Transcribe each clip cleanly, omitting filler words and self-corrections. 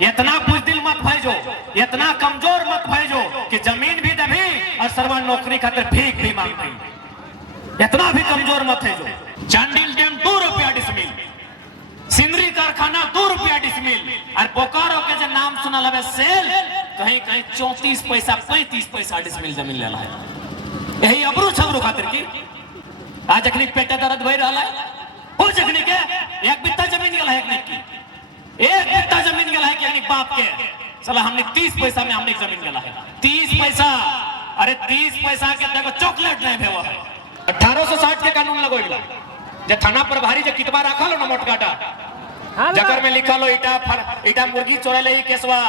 इतना बुजदिल मत भेजो, इतना कमजोर मत भेजो कि जमीन भी दबी और सरवा नौकरी खातिर भीख भी मांगती। इतना भी कमजोर मत भेजो। चांडिल डैम 2 रुपया डिसमिल, सिंदरी कारखाना 2 रुपया डिसमिल, और बोकारो के जो नाम सुनल हवे सेल, कहीं कहीं 34 पैसा 35 पैसा डिसमिल जमीन लेला है। यही अबरू छबरू खातिर की आज अखनी पेटे दर्द भई रहा है। हो जखनी के एक बित्ता जमीन गला है, एक बित्ता जमीन गला है कि यानी बाप के चला हमने 30 पैसा में हमने जमीन गला है। 30 पैसा, अरे 30 पैसा के देखो चॉकलेट नहीं भेवा है। 1860 के कानून लगोइला जे थाना प्रभारी जे कितबा रखा लो ना मोटकाटा, जकर में लिखा लो इटा मुर्गी चोरे ले ही केसवा,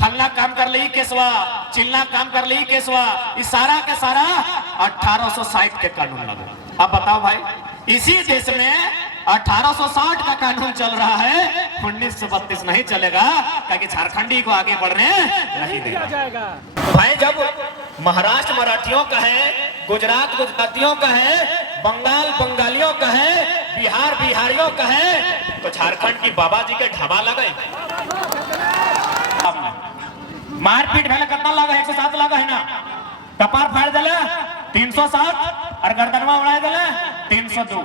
फलना काम कर ले ही केसवा, चिल्ला काम कर ले ही केसवा, इस सारा के सारा 1860 के कानून लगो। अब बताओ भाई, इसी देश में 1860 का कानून चल रहा है, 1932 नहीं चलेगा, क्योंकि झारखंडी को आगे बढ़ने नहीं देगा। भाई जब महाराष्ट्र मराठियों का है, गुजरात गुजरातियों का है, बंगाल बंगालियों का है, बिहार बिहारियों का है, तो झारखंड की बाबा जी के ढाबा लगे। मारपीट पहले कितना लगा? 107 लगा है ना। कपार फाड़ दिला 307 और गर्दनवा उड़ा दिला 302।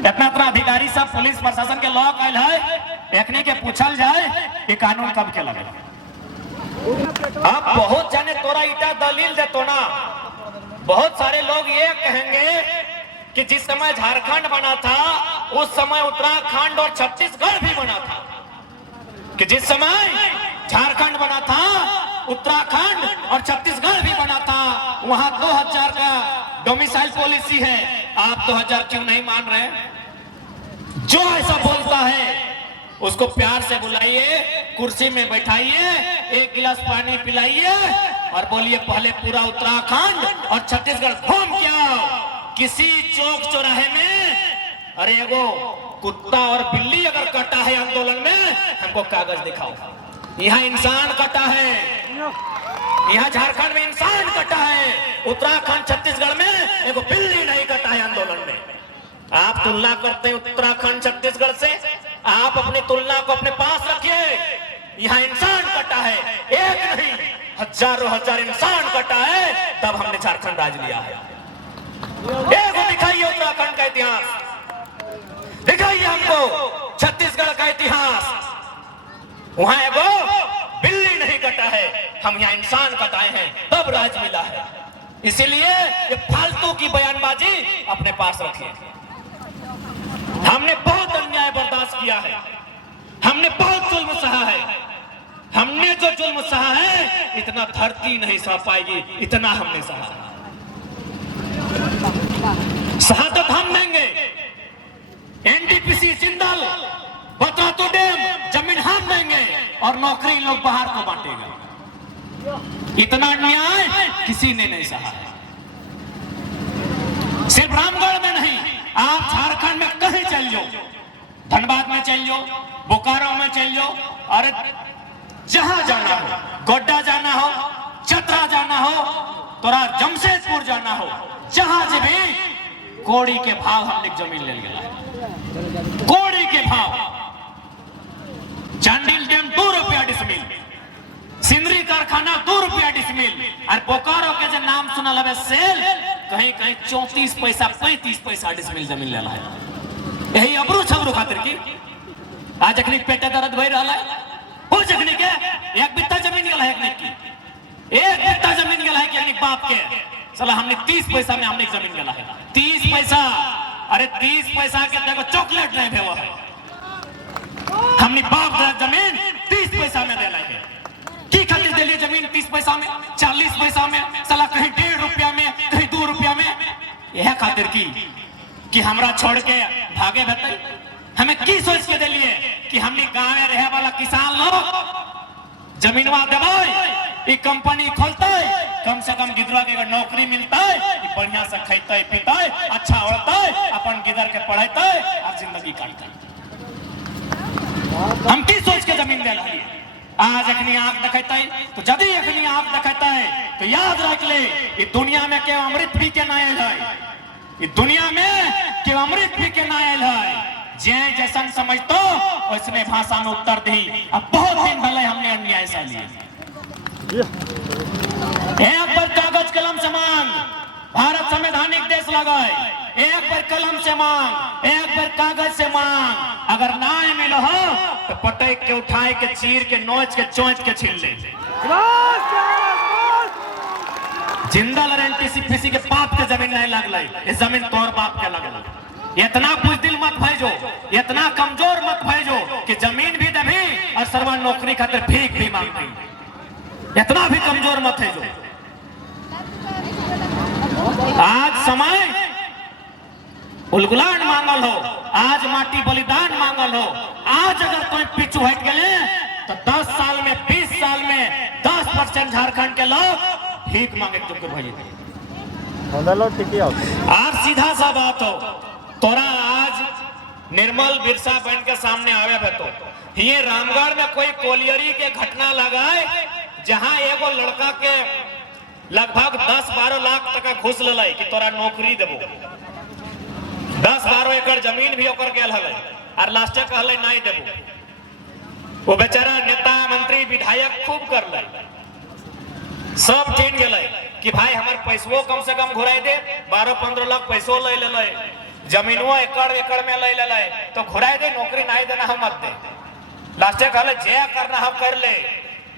इतना अधिकारी सब पुलिस प्रशासन के लॉक आयल है, देखने के पूछल जाए ये कानून कब के लगे। अब बहुत जाने तोरा ईटा दलील दे तो ना, बहुत सारे लोग ये कहेंगे कि जिस समय झारखंड बना था उस समय उत्तराखंड और छत्तीसगढ़ भी बना था, कि जिस समय झारखंड बना था उत्तराखंड और छत्तीसगढ़ भी बना था, वहां 2000 का डोमिसाइल पॉलिसी है। आप 2000 क्यों नहीं मान रहे? जो ऐसा बोलता है उसको प्यार से बुलाइए, कुर्सी में बैठाइए, एक गिलास पानी पिलाइए और बोलिए पहले पूरा उत्तराखंड और छत्तीसगढ़ घूम के आओ। किसी चौक चौराहे में अरे एगो कुत्ता और बिल्ली अगर कटा है आंदोलन में, हमको कागज दिखाओ। यहाँ इंसान कटा है, यहाँ झारखंड में इंसान कटा है, उत्तराखंड छत्तीसगढ़ में एगो बिल्ली नहीं कटा है आंदोलन में। आप तुलना करते हैं उत्तराखंड छत्तीसगढ़ से, आप अपनी तुलना को अपने पास रखिए। यहाँ इंसान कटा है, एक नहीं हजारों हजार इंसान कटा है, तब हमने झारखंड राज लिया है। एक दिखाइए उत्तराखंड का इतिहास, दिखाइए हमको छत्तीसगढ़ का इतिहास। वहां एगो बिल्ली नहीं कटा है, हम यहाँ इंसान कटाए हैं, तब राज मिला है। इसीलिए ये फालतू की बयानबाजी अपने पास रखिए। हमने बहुत अन्याय बर्दाश्त किया है, हमने बहुत जुल्म सहा है, हमने जो जुल्म सहा है इतना धरती नहीं सह पाएगी, इतना हमने सहा। शहादत हम देंगे, एनटीपीसी जिंदाल, बतरातू डैम जमीन हम देंगे और नौकरी लोग बाहर को बांटेगा। इतना अन्याय किसी ने नहीं सहा। सिर्फ रामगढ़ में नहीं, आप झारखंड में कहीं चल जाओ, धनबाद में चल जाओ, बोकारो में चल जाओ, अरे जहां जाना हो, गोड्डा जाना हो, चतरा जाना हो, तोरा जमशेदपुर जाना हो, जहां भी कोड़ी के भाव हमने जमीन ले लिया है। कोड़ी के भाव। चांडिल डैम 2 रुपया डिसमिल, सिंदरी कारखाना 2 रुपया डिसमिल, और बोकारो के जो नाम सुनल हवे सेल, कहीं कहीं 34 पैसा 35 पैसा डिसमिल जमीन लेला है। यही अबरू छबरू खातिर की आज अखनी पेटे दर्द भई रहा है। हो जखनी के एक बित्ता जमीन गला है, एक बित्ता जमीन गला है कि यानी बाप के चला हमने 30 पैसा में हमने जमीन गला है। 30 पैसा, अरे 30 पैसा के देखो चॉकलेट नहीं भेवा है। हमने बाप जमीन 30 पैसा में दे लाए की खातिर दे लिए जमीन 30 पैसा में, 40 पैसा में, साला कहीं 1.5 रुपया में, कहीं 2 रुपया में। यह खातिर की कि हमरा छोड़ के भागे भेटे। हमें की सोच के दे लिए कि हमने गांव में रहे वाला किसान लोग जमीनवा देवे, कंपनी खोलते, कम से कम गिदरा के नौकरी मिलता है, बढ़िया से खाते पीते, अच्छा उड़ते, अपन गिदर के पढ़ते और जिंदगी काटते। हम की सोच के जमीन दे रही है। आज अखनी आंख दिखाता है तो जदी अखनी आंख दिखाता है तो याद रख ले, ये दुनिया में केवल अमृत पी के ना आयल है, ये दुनिया में केवल अमृत पी के ना आयल है। जय जैसन समझतो उसने भाषा में उत्तर दी। अब बहुत दिन भले हमने अन्याय सा लिए। एक बार कागज कलम से मांग, भारत संवैधानिक देश लगाए। एक बार कलम से मांग, एक बार कागज से मांग। अगर ना मिलो हो तो पटक के उठाए के चीर के नोच के चोंच के छीन ले। जिंदल एनटीसी के बाप के जमीन नहीं लगल, ये जमीन तोर बाप के लगल। इतना बुजदिल मत भेजो, इतना कमजोर मत भेजो कि जमीन भी देवी और सरवा नौकरी खातिर भीख भी मांगती। इतना भी कमजोर मत भेजो। आज समय उलगुलान मांगल हो, आज माटी बलिदान मांगल हो। आज अगर कोई पीछू हट गए तो 10 साल में 20 साल में 10% झारखंड के लोग भीख मांगे चुके भाई। आज सीधा सा बात हो, तोरा आज निर्मल बिरसा बन के सामने आवे तो ये रामगढ़ में कोई कोलियरी के घटना लगाए जहां एगो लड़का के लगभग 10-12 लाख टका घूस ले कि तोरा नौकरी देबो। 10-12 एकड़ जमीन भी ओकर गेल हले और लास्टे कहले नहीं देबो। वो बेचारा नेता मंत्री विधायक खूब करले, सब टीन गेले कि भाई हमार पैसो कम से कम घुराई दे। 12-15 लाख पैसो ले ले, जमीनों एकड़ में ले ले तो घुराई दे, नौकरी नहीं देना हम मत दे। लास्टे कहले जे करना हम कर ले।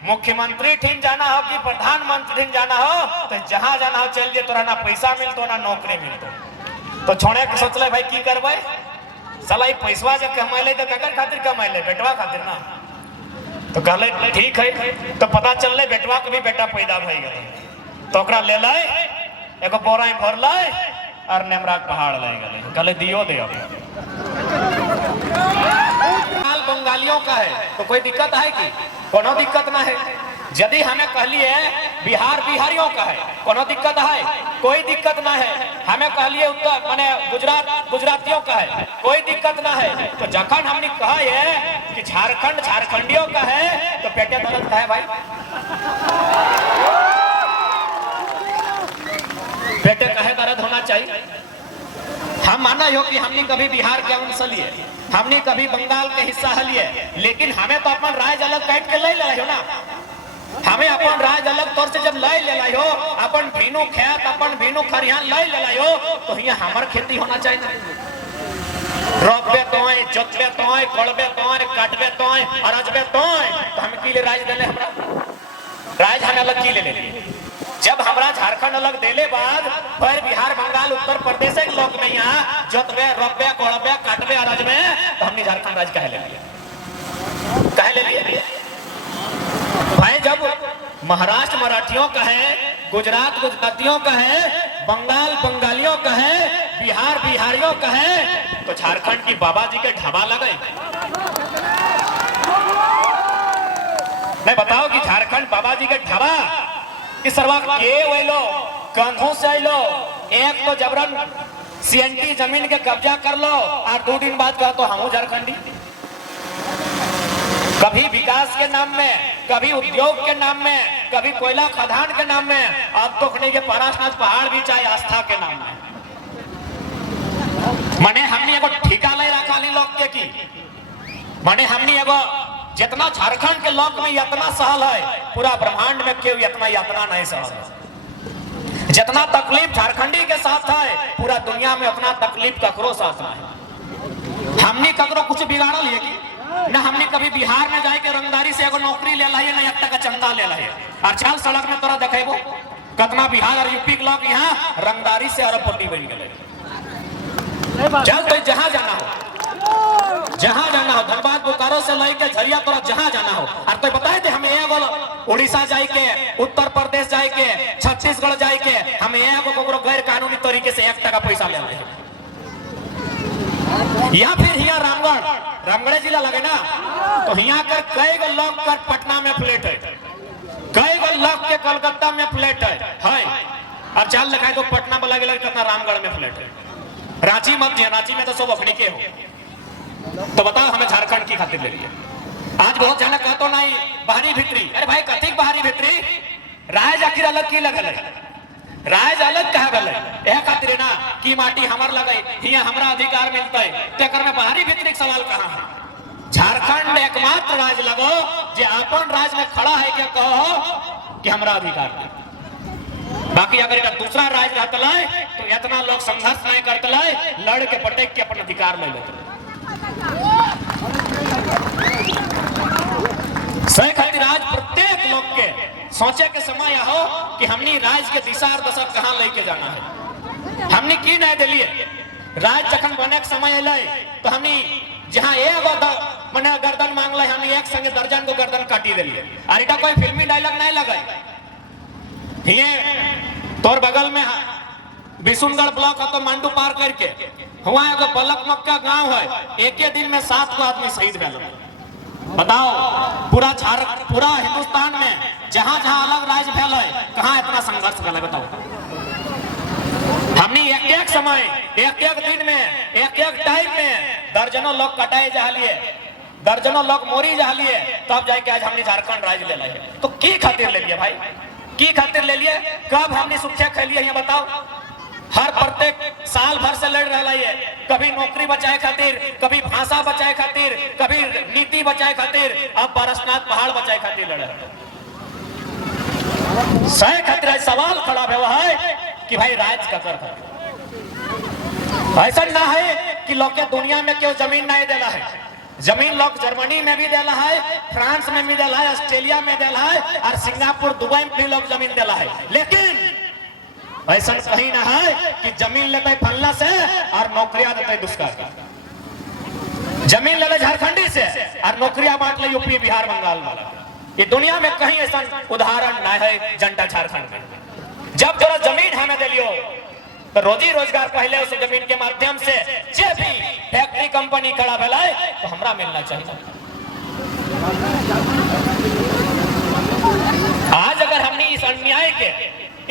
मुख्यमंत्री ठीक जाना हो कि प्रधानमंत्री ठीक जाना हो तो जहां जाना हो चल जे, तोरा ना पैसा मिलतो ना नौकरी मिलतो। तो छोड़े के सोचले भाई की करबे, साला ई पैसवा जब कमाइले तो ककर खातिर कमाइले, बेटवा खातिर ना। तो कहले ठीक है। तो पता चलले बेटवा के भी बेटा पैदा भई गेले तो ओकरा ले ले, एगो बोरा में भर ले और नेमरा पहाड़ ले गेले। कहले दियो दे। अब बंगालियों का है तो कोई दिक्कत है कि कोनो दिक्कत ना है। यदि हमें कहलिए बिहार बिहारियों का है, कोनो दिक्कत है? कोई दिक्कत ना है। हमें कहलिए उत्तर माने गुजरात गुजरातियों का है, कोई दिक्कत ना है। तो जखन हमने कहा है कि झारखंड झारखंडियों का है तो पेटे दर्द का है भाई, पेटे कहे दर्द होना चाहिए। हम माना हो कि हमने कभी बिहार के अंश लिए, हमने कभी बंगाल के हिस्सा लिए, लेकिन हमें तो अपन राज्य अलग काट के ले ले हो ना। हमें अपन राज्य अलग तौर से जब ले ले हो, अपन भीनू खेत अपन भीनू खरिहान ले ले हो तो यहाँ हमार खेती होना चाहिए। रोपबे तोय, जोतबे तोय, कोड़बे तोय, काटबे तोय, अरजबे तोय, तो हम की ले राज्य देले, हमरा राज्य हमें अलग की ले ले। जब हमारा झारखंड अलग देले बाद फिर बिहार बंगाल उत्तर प्रदेश के लोग में यहाँ जोतबे रोपबे कोड़बे काटबे अरजबे तो हमने झारखंड राज्य कहे ले लिया, कहे ले लिया भाई। जब महाराष्ट्र मराठियों का है, गुजरात गुजरातियों का है, बंगाल बंगालियों का है, बिहार बिहारियों का है तो झारखंड की बाबा जी के ढाबा लगे। मैं बताओ कि झारखंड बाबा जी के ढाबा कि सरवा के वेलो कंधों से लो, एक तो जबरन सीएनटी जमीन के कब्जा कर लो और 2 दिन बाद कहा तो हम झारखंडी। कभी विकास के नाम में, कभी उद्योग के नाम में, कभी कोयला खदान के नाम में, अब तो खड़ी के पारासनाथ पहाड़ भी चाहे आस्था के नाम में। मने हमने एगो ठिका ले रखा नहीं लोग के की, मने हमने एगो जितना झारखंड के लोग में इतना सहल है पूरा ब्रह्मांड में क्यों इतना यातना नहीं सहल। जितना तकलीफ झारखंडी के साथ है पूरा दुनिया में उतना तकलीफ ककरो साथ है। हमने ककरो कुछ बिगाड़ल है कि ना? हमने कभी बिहार में जाए के रंगदारी से एगो नौकरी ले लाइए ना 1 टका चंदा ले लाइए और चल सड़क में तोरा देखेबो कितना बिहार और यूपी के लोग यहाँ रंगदारी से अरबपति बन गए। चल तो जहां जाना हो, जहां जाना हो, धनबाद बोकारो से लेके झरिया तोरा जहां जाना हो। और तो बताए थे हमें एगो उड़ीसा जाए के, उत्तर प्रदेश जाए के, छत्तीसगढ़ जाए के, हमें एगो गैर कानूनी तरीके से 1 टका पैसा ले लाए। या फिर यहाँ रामगढ़ जिला लगे ना तो यहाँ कर कई गो लोग कर पटना में फ्लैट है, कई गो लोग के कलकत्ता में फ्लैट है। अब चाल लगाए तो पटना वाला के कितना रामगढ़ में फ्लैट है। रांची मत दिया, रांची में तो सब अखड़ी के हो। तो बताओ हमें झारखंड की खातिर ले लिया। आज बहुत जाना कहतो नहीं बाहरी भीतरी, अरे भाई कथिक बाहरी भीतरी, राय जाकिर अलग की लगल है। राज अलग कहा गले यह खातिर ना की माटी हमार लगे हिया हमरा अधिकार मिलता है तेकर में बाहरी भीतरी सवाल कहां है। झारखंड एकमात्र राज्य लगो जे अपन राज्य में खड़ा है क्या कहो कि हमरा अधिकार है। बाकी अगर एक दूसरा राज्य रहता है तो इतना लोग संघर्ष नहीं करते लड़ के पटेक के अपन अधिकार ले लेते। सही खातिर आज प्रत्येक लोग के सोचे के समय हो कि हमनी राज्य के दिशा और दशा कहां लेके जाना है। हमनी की नहीं दिलिए राज्य जखन बने के समय अल तो हमनी जहां एगो मने गर्दन मांग ले हमनी एक संगे दर्जन को गर्दन काटी दिलिए। और इटा कोई फिल्मी डायलॉग नहीं लगे। ये तोर बगल में बिशुनगढ़ ब्लॉक है तो मांडू पार करके हुआ एगो बलक मक्का गांव है एक ही दिन में 7 को आदमी शहीद भेल। बताओ पूरा हिंदुस्तान में जहां जहां अलग राज्य भेल है कहां इतना संघर्ष भेल बताओ। हमनी एक समय एक दिन में एक टाइम में दर्जनों लोग कटाए जा लिए दर्जनों लोग मोरी जा लिए तब जाके आज हमने झारखंड राज्य ले लिया। तो की खातिर ले लिए भाई की खातिर ले लिए कब हमने सुखिया खेलिए ये बताओ। हर प्रत्येक साल भर से लड़ रहा है कभी नौकरी बचाए खातिर कभी भाषा बचाए खातिर कभी नीति बचाए खातिर अब पारसनाथ पहाड़ बचाए खातिर लड़ रहा है। सही खातिर सवाल खड़ा हुआ है कि भाई राज का कर ऐसा ना है कि लोग के दुनिया में क्यों जमीन नहीं देला है। जमीन लोग जर्मनी में भी देला है फ्रांस में भी देला है ऑस्ट्रेलिया में देला है और सिंगापुर दुबई में भी लोग जमीन देला है। लेकिन ऐसा कहीं ना है कि जमीन लेते फलना से और नौकरियां देते दूसरा। जमीन ले झारखंडी से और नौकरियां बांट ले यूपी बिहार बंगाल वाला। ये दुनिया में कहीं ऐसा उदाहरण ना है जनता झारखंड में। जब जरा जमीन हमें दे लियो तो रोजी रोजगार पहले उस जमीन के माध्यम से जे भी फैक्ट्री कंपनी खड़ा भेलाय तो हमरा मिलना चाहिए। आज अगर हमने इस अन्याय के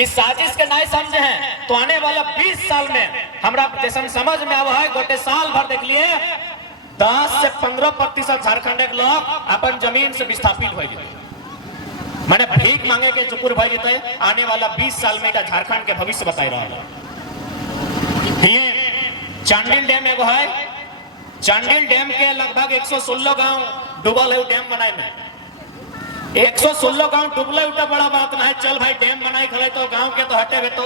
इस साजिश के नहीं समझे हैं तो आने वाला 20 साल में हमरा जैसा समझ में आवा है गोटे साल भर देख लिए 10 से 15% झारखंड के लोग अपन जमीन से विस्थापित हो गए मैंने भीख मांगे के चुकुर भाई जीते। आने वाला 20 साल में झारखंड के भविष्य बताई रहा है। ये चांडिल डैम एगो है चांडिल डैम के लगभग 116 गांव डूबल है डैम बनाए में 116 गांव डूबले उठा बड़ा बात ना है। चल भाई डैम बनाए खड़े तो गांव के तो हटे हुए तो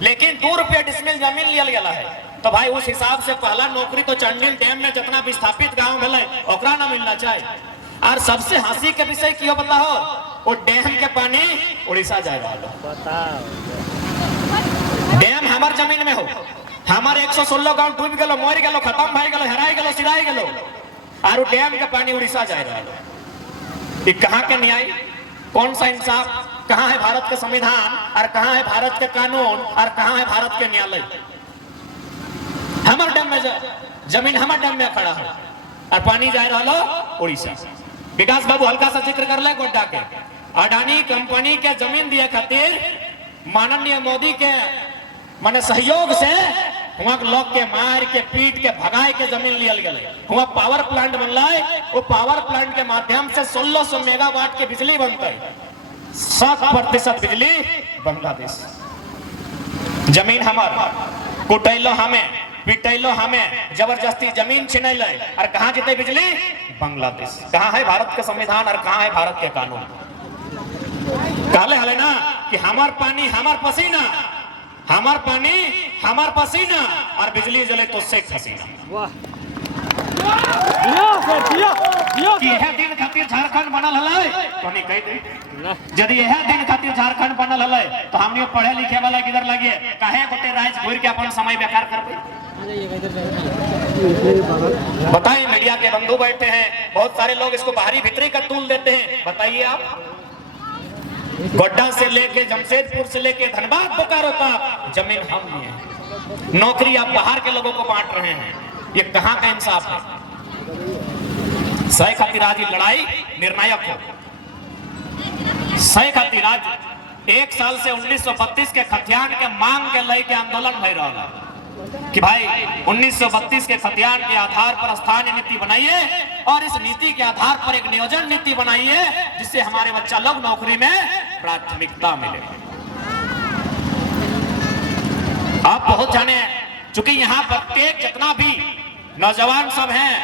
लेकिन 2 रुपया डिसमिल जमीन लिया गया है तो भाई उस हिसाब से पहला नौकरी तो चांडिल डैम में जितना विस्थापित गांव भेल ओकरा ना मिलना चाहिए। और सबसे हंसी के विषय क्यों बताओ वो डैम के पानी उड़ीसा जाए रहा डैम हमार जमीन में हो हमारे 116 गांव डूब गलो मर गलो खत्म भाई गलो हराई गलो सिराई गलो और डैम के पानी उड़ीसा जाए रहा है। कहां के न्याय कौन सा इंसाफ कहां है भारत का संविधान और कहां है भारत के कानून और कहां है भारत के न्यायालय। हमारे डैम में जमीन हमारे डैम में खड़ा है और पानी जाए रहा उड़ीसा। विकास बाबू हल्का सा जिक्र कर ले गोड्डा के अडानी कंपनी के जमीन दिए खातिर माननीय मोदी के माने सहयोग से वहां लोग के मार के पीट के भगाए के जमीन लिया गया। वहां पावर प्लांट बनला है वो पावर प्लांट के माध्यम से 1600 मेगावाट की बिजली बनता है 7% बिजली बांग्लादेश। जमीन हमार कुटैलो हमें पिटैलो हमें जबरदस्ती जमीन छिनैल और कहां जीते बिजली बांग्लादेश। कहां है भारत के संविधान और कहां है भारत के कानून। कहले हले ना कि हमार पानी हमार पसीना हमार पानी हमार पसीना और बिजली जले तो शेख हसीना। कि यह दिन खातिर झारखंड बनल हलै तो नहीं कह दे यदि यह दिन खातिर झारखंड बनल हलै तो हमनी पढ़े लिखे वाला किधर लगे काहे गोटे राज घूर के अपन समय बेकार करबे। बताइए मीडिया के बंधु बैठे हैं बहुत सारे लोग इसको बाहरी भीतरी का तूल देते हैं। बताइए आप गोड्डा से लेके जमशेदपुर से लेके धनबाद बोकारो तक जमीन हम लिए नौकरी आप बाहर के लोगों को बांट रहे हैं। ये कहां का इंसाफ है। सही खातिर आज लड़ाई निर्णायक हो। सही खातिर आज 1 साल से 1932 के खतियान के मांग के लेके आंदोलन भय रहा कि भाई 1932 के खतियान के आधार पर स्थानीय नीति बनाइए और इस नीति के आधार पर एक नियोजन नीति बनाइए जिससे हमारे बच्चा लोग नौकरी में प्राथमिकता मिले। आप बहुत जाने, चूंकि यहाँ प्रत्येक जितना भी नौजवान सब हैं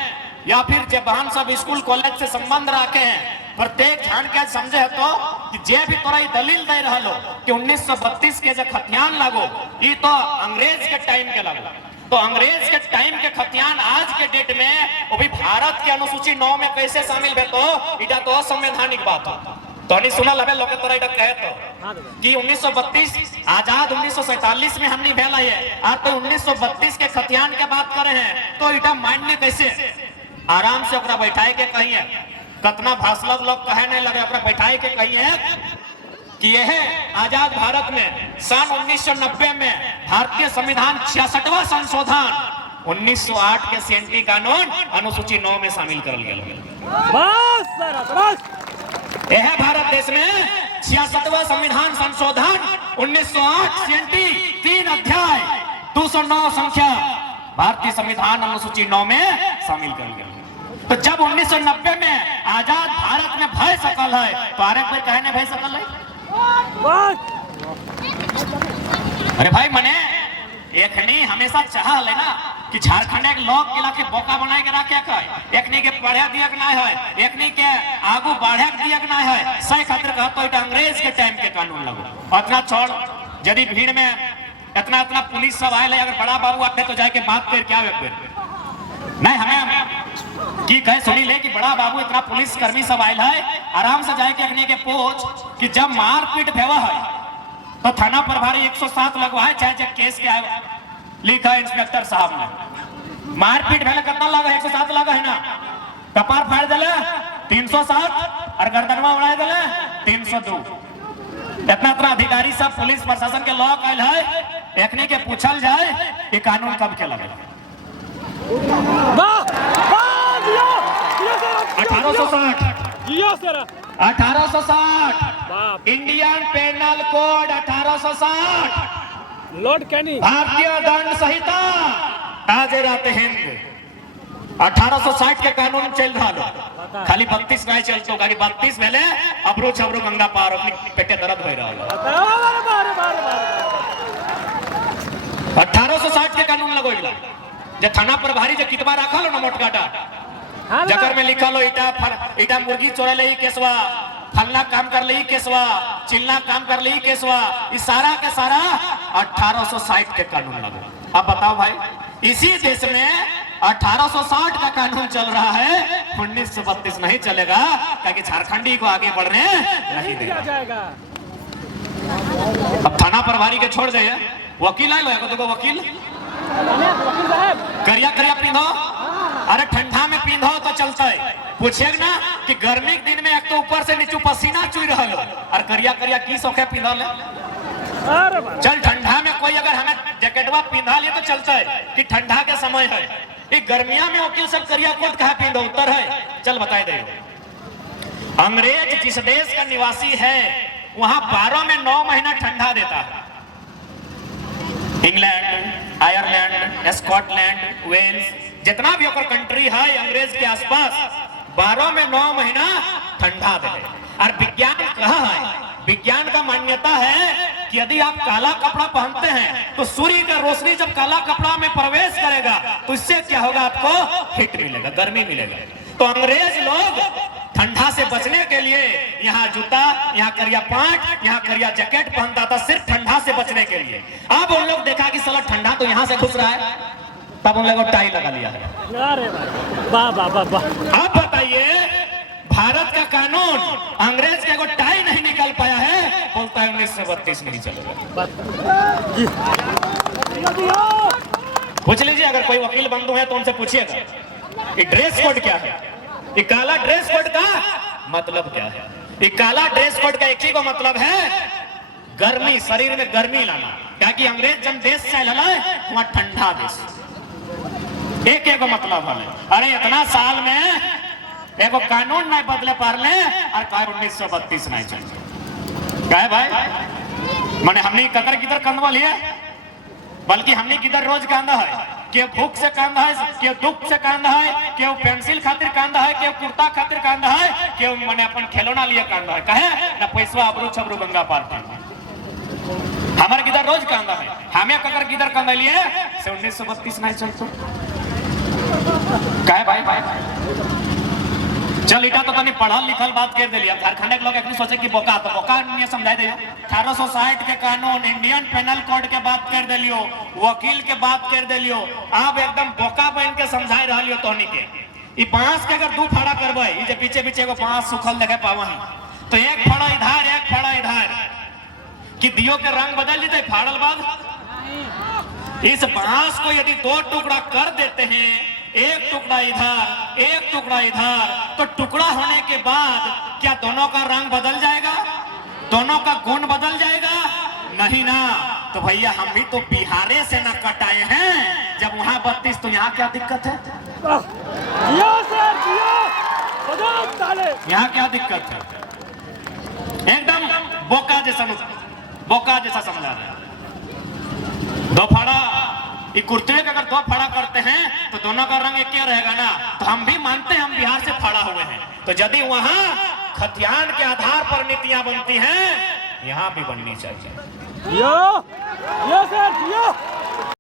या फिर जवान सब स्कूल कॉलेज से संबंध रखे हैं, प्रत्येक जान के समझे है तो कि जे भी तोरा दलील दे रहा लो कि 1932 के जो खतियान लागो ये तो अंग्रेज के टाइम के लागो, तो अंग्रेज के टाइम के खतियान आज के डेट में वो भी भारत के अनुसूची 9 में कैसे शामिल है, तो इटा तो असंवैधानिक बात हो। तो नहीं सुना लगे लोग तोरा इटा कहे तो कि 1932 आजाद 1947 में हमने भेला है, आज तो 1932 के खतियान के बात करे हैं, तो इटा मान्य कैसे? आराम से ओकरा बैठाए के कही है, कतना भाषण लोग कहे नहीं लगे, ओकरा बैठाए के कही है कि यह आजाद भारत में सन 1990 में भारतीय संविधान 66वां संशोधन 1908 के सेंटी कानून अनुसूची 9 में शामिल कर गया। यह भारत देश में 66वां संविधान संशोधन 1908 सेंटी 3 अध्याय 209 संख्या भारतीय संविधान अनुसूची 9 में शामिल कर गया। तो जब 1990 में आजाद भारत में भय सकल है, तो आरे कोई कहने भय सकल है? अरे भाई मने एकनी हमेशा चाह लेना कि झारखंड एक लोग किला के बोका बनाए के रखे है, एकनी के पढ़े दियक ना है, एकनी के आगू बढ़े दियक ना है, सही खातिर कहतो इटा अंग्रेज के टाइम के कानून लगो। इतना छोड़, यदि भीड़ में इतना पुलिस सब आए, अगर बड़ा बाबू आते तो जाके बात कर क्या नहीं, हमें की कहे सुनी ले कि बड़ा बाबू इतना पुलिस कर्मी सब आयल है, आराम से जाके एकनी के पूछ कि जब मारपीट भेवा है तो थाना प्रभारी 107 लगवाए, चाहे जब केस के आए लिखा है इंस्पेक्टर साहब ने, मारपीट भेले कितना लगा? 107 लगा है ना, कपार फाड़ दिले 307 और गर्दनवा उड़ा दिले 302। इतना अधिकारी सब पुलिस प्रशासन के लोग आयल है, देखने के पूछल जाए कि कानून कब के लगे? 1860 इंडियन पेनल कोड 1860 लॉर्ड कैनी भारतीय दंड संहिता ताज़े हिंद 1860 के कानून चल रहा लो, खाली 32 नहीं चलतो, 32 पहले अबरू छबरू गंगा पार अपनी पेटे दर्द हो रहा। 1860 के कानून लगो जे थाना प्रभारी जे कितबा रखा लो ना मोटकाटा, जकर में लिखा लो इटा मुर्गी चोरे ले केसवा, फलना काम कर ली केसवा, चिल्ला काम कर ली केसवा, इस सारा के सारा 1860 के कानून लगा। अब बताओ भाई, इसी देश में 1860 का कानून चल रहा है, 1932 नहीं चलेगा, क्योंकि झारखंडी को आगे बढ़ने नहीं देगा। अब थाना प्रभारी के छोड़ जाइए, वकील आए लो तो वकील करिया करिया पींधो, अरे ठंडा में पींधो तो चलता है, पूछे ना कि गर्मी के दिन में एक तो ऊपर से नीचे पसीना चुई रहा लो, और करिया करिया की सौखे पींधो ले? चल ठंडा में कोई अगर हमें जैकेटवा पींधा ले तो चलता है कि ठंडा के समय है, ये गर्मिया में वकील सब करिया कोट कहा पींधो उत्तर है? चल बताए दे। अंग्रेज जिस देश का निवासी है वहां 12 में 9 महीना ठंडा देता है। इंग्लैंड, आयरलैंड, स्कॉटलैंड, वेल्स, जितना भी ओकर कंट्री है अंग्रेज के आसपास 12 में 9 महीना ठंडा दे। और विज्ञान कहा है, विज्ञान का मान्यता है कि यदि आप काला कपड़ा पहनते हैं तो सूर्य का रोशनी जब काला कपड़ा में प्रवेश करेगा तो इससे क्या होगा? आपको हीट मिलेगा, गर्मी मिलेगा। तो अंग्रेज लोग ठंडा से बचने के लिए यहाँ जूता, यहाँ करिया पैंट, यहाँ करिया जैकेट पहनता था, सिर्फ ठंडा से बचने के लिए। अब उन लोग देखा कि साला ठंडा तो यहाँ से घुस रहा है, तब उन लोगों टाई लगा लिया है। अब बताइए, भारत का कानून अंग्रेज के को टाई नहीं निकल पाया है, बोलता है 1932 नहीं चलेगा। पूछ लीजिए, अगर कोई वकील बंधु है तो उनसे पूछिएगा ये ड्रेस कोड क्या है, ये काला ड्रेस कोड का मतलब क्या है? ये काला ड्रेस कोड का एक ही को मतलब है गर्मी, शरीर में गर्मी लाना, क्योंकि अंग्रेज जब देश से लड़ा वहां ठंडा देश, एक एक मतलब है। अरे इतना साल में एगो कानून नहीं बदले पारले और कहा 1932 नहीं चले। क्या है भाई, माने हमने कतर किधर कंधवा लिया, बल्कि हमने किधर रोज कांदा है, के भूख से कांदा है, के दुख से कांदा है, के पेंसिल खातिर कांदा है, के कुर्ता खातिर कांदा है, के माने अपन खिलौना लिए कांदा है। कहे ना पैसा अबरू छबरू गंगा पार। हमारे किधर रोज कांदा है, हमें कगर किधर कांदा लिए से 1932 नहीं चलतो कहे भाई चल इटा तो तनी पढ़ल लिखल बात कर दिलिया। झारखंड के लोग एक सोचे कि बोका तो बोका नहीं समझाई दे। 1860 के कानून, इंडियन पेनल कोड के बात कर दिलियो, वकील के बात कर दिलियो, आप एकदम बोका बन के समझाई रहियो तोनी के। ई बांस के अगर दू फाड़ा करबे, ई जे पीछे पीछे को बांस सुखल देखे पावा है तो एक फाड़ा इधर एक फाड़ा इधर कि दियो के रंग बदल जेते फाड़ल बाद। इस बांस को यदि दो टुकड़ा कर देते हैं, एक टुकड़ा इधर एक टुकड़ा इधर, तो टुकड़ा होने के बाद क्या दोनों का रंग बदल जाएगा, दोनों का गुण बदल जाएगा? नहीं ना। तो भैया हम भी तो बिहारे से न कटाए हैं, जब वहां 32 तो यहाँ क्या दिक्कत है? यहाँ क्या दिक्कत है? एकदम बोका जैसा समझा रहे। दो फाड़ा कुर्ते के अगर दो फाड़ा करते हैं तो दोनों का रंग एक क्या रहेगा ना। तो हम भी मानते हैं हम बिहार से फाड़ा हुए हैं, तो यदि वहां खतियान के आधार पर नीतियां बनती हैं, यहाँ भी बननी चाहिए।